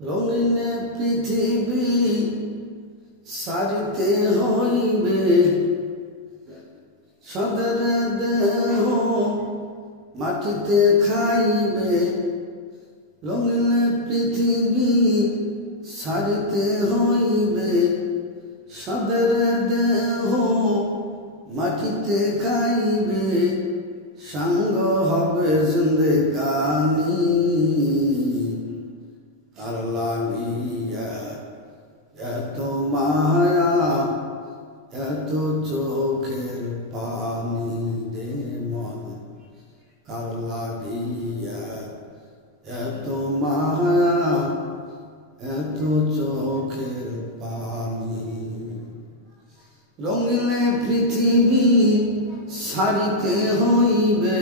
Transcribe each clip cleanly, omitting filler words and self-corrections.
রঙিন পৃথিবী সারিতে হইবে, সদর দেহ মাটিতে খাইবে। রঙিন পৃথিবী সারিতে হইবে, সদর দেহ মাটিতে খাইবে। সাঙ্গ হবে জিন্দেগানি, কার লাগিয়া এত মায়া এত চোখের পানি দে মন। কার লাগিয়া এত মায়া এত চোখের পানি। রঙিন পৃথিবী সারিতে হইবে,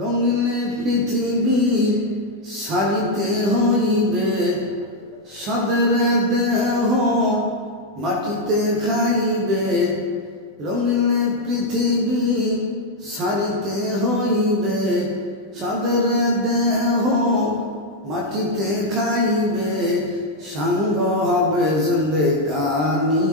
রঙিন পৃথিবী সারিতে হইবে। সদর দেহ মাটিতে খাইবে। রঙিন পৃথিবী সারিতে হইবে, সদর দেহ মাটিতে খাইবে। সাঙ্গ হবে জিন্দেগানি।